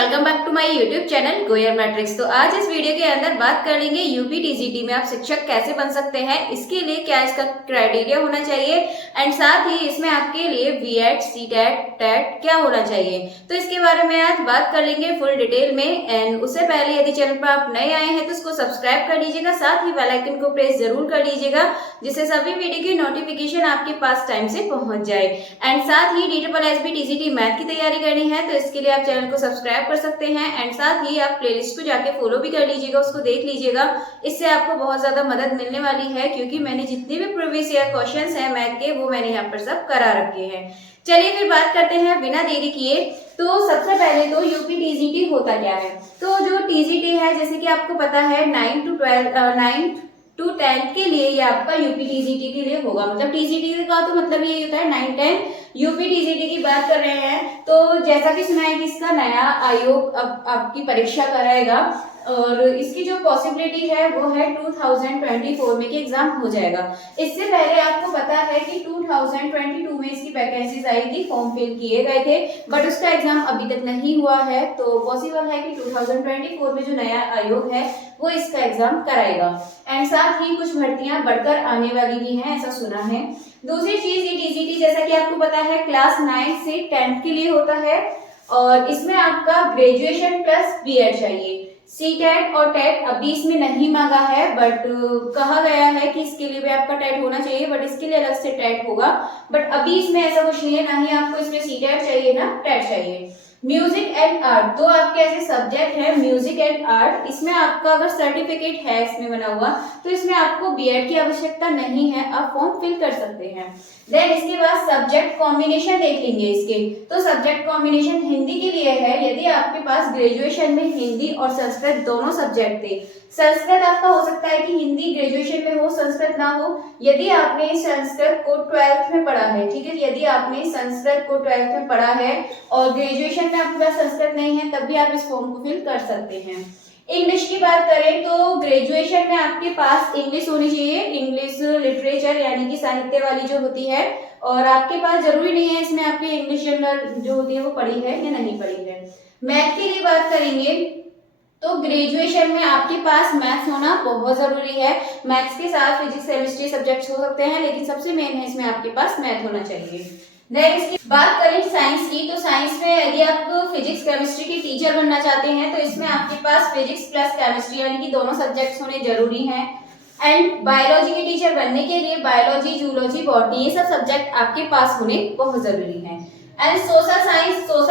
Welcome back to my YouTube channel गोयर Matrix. तो आज इस वीडियो के अंदर बात कर लेंगे यूपी टीजीटी में आप शिक्षक कैसे बन सकते हैं, इसके लिए क्या इसका क्राइटेरिया होना चाहिए एंड साथ ही इसमें आपके लिए बीएड, सीटेट, टेट क्या होना चाहिए। तो इसके बारे में आज बात कर लेंगे फुल डिटेल में। एंड उससे पहले यदि चैनल पर आप नए आए हैं तो इसको सब्सक्राइब कर लीजिएगा, साथ ही बेल आइकन को प्रेस जरूर कर लीजिएगा जिससे सभी वीडियो की नोटिफिकेशन आपके पास टाइम से पहुंच जाए। एंड साथ ही DSSB टीजीटी मैथ की तैयारी करनी है तो इसके लिए आप चैनल को सब्सक्राइब कर सकते हैं एंड साथ ही आप प्लेलिस्ट को जाके फॉलो भी कर लीजिएगा, उसको देख लीजिएगा। इससे आपको बहुत ज्यादा मदद मिलने वाली है क्योंकि मैंने जितने भी प्रीवियस ईयर क्वेश्चंस हैं मैथ के वो मैंने यहाँ पर सब करा रखे हैं। चलिए फिर बात करते हैं बिना देरी किए। तो सबसे पहले तो यूपी टीजीटी होता क्या है। तो जो टीजीटी है जैसे कि आपको पता है 9 to 10 के लिए ये आपका यूपी टीजीटी के लिए होगा। मतलब टीजीटी का तो मतलब ये होता है 9, 10 यूपी टीजीटी की बात कर रहे हैं। तो जैसा कि सुना है कि इसका नया आयोग अब आपकी परीक्षा कराएगा और इसकी जो पॉसिबिलिटी है वो है 2024 में कि एग्जाम हो जाएगा। इससे पहले आपको पता है कि 2022 में इसकी वैकेंसीज आई थी, फॉर्म फिल किए गए थे बट उसका एग्जाम अभी तक नहीं हुआ है। तो पॉसिबल है कि 2024 में जो नया आयोग है वो इसका एग्जाम कराएगा एंड साथ ही कुछ भर्तियां बढ़कर आने वाली भी हैं, ऐसा सुना है। दूसरी चीज ये टीजीटी जैसा कि आपको पता है क्लास 9 से 10 के लिए होता है और इसमें आपका ग्रेजुएशन प्लस बीएड चाहिए। सीटेट और टेट अभी इसमें नहीं मांगा है बट कहा गया है कि इसके लिए भी आपका टेट होना चाहिए बट इसके लिए अलग से टेट होगा। बट अभी इसमें ऐसा कुछ नहीं है, ना ही आपको इसमें सीटेट चाहिए ना टेट चाहिए। म्यूजिक एंड आर्ट दो आपके ऐसे सब्जेक्ट है, म्यूजिक एंड आर्ट। इसमें आपका अगर सर्टिफिकेट है इसमें बना हुआ तो इसमें आपको बीएड की आवश्यकता नहीं है, आप फॉर्म फिल कर सकते हैं। देन इसके बाद सब्जेक्ट कॉम्बिनेशन देख लेंगे इसके। तो सब्जेक्ट कॉम्बिनेशन हिंदी के लिए है यदि आपके पास ग्रेजुएशन में हिंदी और संस्कृत दोनों सब्जेक्ट थे। संस्कृत आपका हो सकता है कि हिंदी ग्रेजुएशन में हो, संस्कृत ना हो। यदि आपने संस्कृत को 12th में पढ़ा है, ठीक है, यदि आपने संस्कृत को 12th में पढ़ा है और ग्रेजुएशन में आपके पास संस्कृत नहीं है तब भी आप इस फॉर्म को फिल कर सकते हैं। इंग्लिश की बात करें तो ग्रेजुएशन में आपके पास इंग्लिश होनी चाहिए, इंग्लिश लिटरेचर यानी कि साहित्य वाली जो होती है। और आपके पास जरूरी नहीं है इसमें आपकी इंग्लिश जनरल जो होती है वो पढ़ी है या नहीं पढ़ी है। मैथ के लिए बात करेंगे तो ग्रेजुएशन में आपके पास मैथ्स होना बहुत जरूरी है। मैथ्स के साथ फिजिक्स, केमिस्ट्री सब्जेक्ट्स हो सकते हैं लेकिन सबसे मेन है इसमें आपके पास मैथ होना चाहिए। देन इसकी बात करें साइंस की तो साइंस में यदि आप फिजिक्स केमिस्ट्री के टीचर बनना चाहते हैं तो इसमें आपके पास फिजिक्स प्लस केमिस्ट्री यानी कि दोनों सब्जेक्ट्स होने जरूरी हैं। एंड बायोलॉजी के टीचर बनने के लिए बायोलॉजी, जूलॉजी, बॉटनी ये सब सब्जेक्ट आपके पास होने बहुत जरूरी हैं। एंड सोशल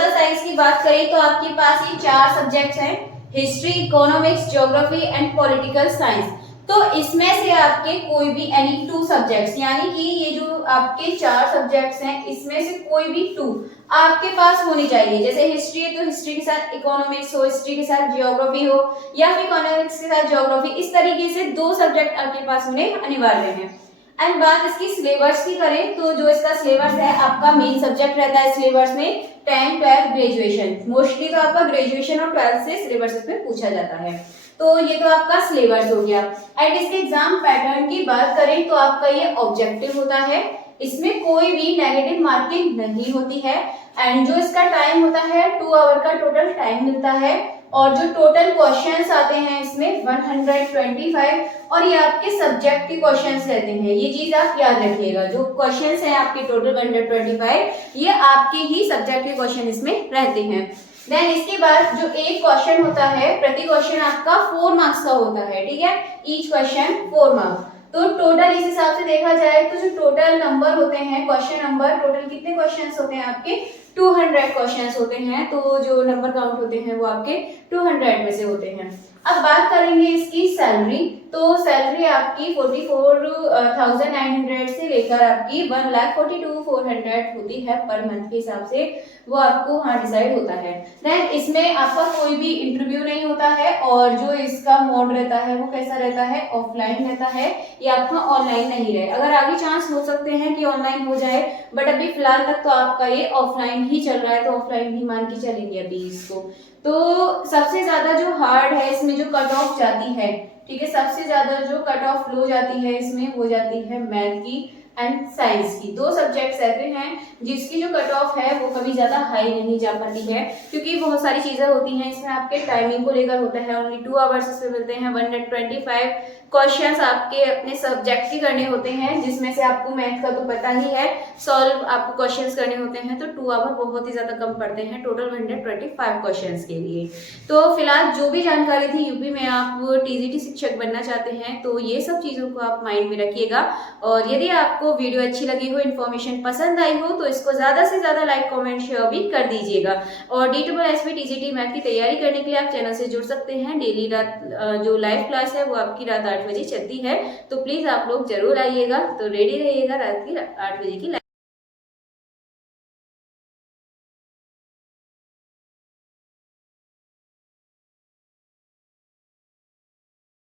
साइंस की बात करें तो आपके पास ये 4 सब्जेक्ट्स हैं, history, economics, geography and political science. तो इसमें से आपके कोई भी एनी 2 सब्जेक्ट्स यानी कि ये जो आपके 4 सब्जेक्ट्स हैं इसमें से कोई भी 2 आपके पास होनी चाहिए। जैसे हिस्ट्री है तो हिस्ट्री के साथ इकोनॉमिक्स हो, हिस्ट्री के साथ ज्योग्राफी हो या फिर इकोनॉमिक्स के साथ ज्योग्राफी, इस तरीके से 2 सब्जेक्ट आपके पास होने अनिवार्य हैं। एंड बात इसकी सिलेबस की करें तो जो इसका सिलेबस है आपका मेन सब्जेक्ट रहता है सिलेबस में 10, 12 ग्रेजुएशन। मोस्टली तो आपका ग्रेजुएशन और 12 से सिलेबस में पूछा जाता है। तो ये तो आपका सिलेबस हो गया। एंड इसके एग्जाम पैटर्न की बात करें तो आपका ये ऑब्जेक्टिव होता है, इसमें कोई भी नेगेटिव मार्किंग नहीं होती है। एंड जो इसका टाइम होता है 2 आवर का टोटल टाइम मिलता है और जो टोटल क्वेश्चंस आते हैं इसमें 125 और ये आपके सब्जेक्ट के क्वेश्चंस रहते हैं। ये चीज आप याद रखिएगा, जो क्वेश्चंस हैं आपके टोटल 125 ये आपके ही सब्जेक्ट के क्वेश्चन इसमें रहते हैं। देन इसके बाद जो एक क्वेश्चन होता है प्रति क्वेश्चन आपका 4 मार्क्स का होता है, ठीक है, ईच क्वेश्चन 4 मार्क्स। तो टोटल इस हिसाब से देखा जाए तो जो टोटल नंबर होते हैं क्वेश्चन नंबर, टोटल कितने क्वेश्चंस होते हैं आपके 200 क्वेश्चंस होते हैं। तो जो नंबर काउंट होते हैं वो आपके 200 में से होते हैं। अब बात करेंगे इसकी सैलरी। तो सैलरी आपकी 44,900 से लेकर आपकी 1,42,400 होती है पर मंथ के हिसाब से, वो आपको वहाँ डिसाइड होता है। देन इसमें आपका कोई भी इंटरव्यू नहीं होता है और जो इसका मोड रहता है वो कैसा रहता है, ऑफलाइन रहता है, ये आपका ऑनलाइन नहीं रहे। अगर आगे चांस हो सकते हैं कि ऑनलाइन हो जाए बट अभी फिलहाल तक तो आपका ये ऑफलाइन ही चल रहा है तो ऑफलाइन ही मान के चलेंगे अभी इसको। तो सबसे ज्यादा जो हार्ड है इसमें जो कट ऑफ जाती है, ठीक है, सबसे ज्यादा जो कट ऑफ लो जाती है इसमें वो जाती है मैथ की। एंड साइंस की। दो सब्जेक्ट्स ऐसे हैं जिसकी जो कट ऑफ है वो कभी ज़्यादा हाई नहीं जा पाती है, क्योंकि बहुत सारी चीज़ें होती हैं इसमें। आपके टाइमिंग को लेकर होता है, ओनली 2 आवर्स इसमें मिलते हैं। 125 क्वेश्चंस आपके अपने सब्जेक्ट के करने होते हैं, जिसमें से आपको मैथ का तो पता ही है, सॉल्व आपको क्वेश्चंस करने होते हैं। तो 2 आवर बहुत ही ज़्यादा कम पड़ते हैं टोटल 125 क्वेश्चंस के लिए। तो फिलहाल जो भी जानकारी थी, यूपी में आप टीजीटी शिक्षक बनना चाहते हैं तो ये सब चीज़ों को आप माइंड में रखिएगा। और यदि आपको वीडियो अच्छी लगी हो, इन्फॉर्मेशन पसंद आई हो, तो इसको ज़्यादा से ज़्यादा लाइक, कमेंट, शेयर भी कर दीजिएगा। और DSSB टीजीटी मैथ की तैयारी करने के लिए आप चैनल से जुड़ सकते हैं। डेली रात जो लाइव क्लास है वो आपकी रात 8 बजे चलती है, तो प्लीज़ आप लोग जरूर आइएगा। तो रेडी रहिएगा रात की 8 बजे की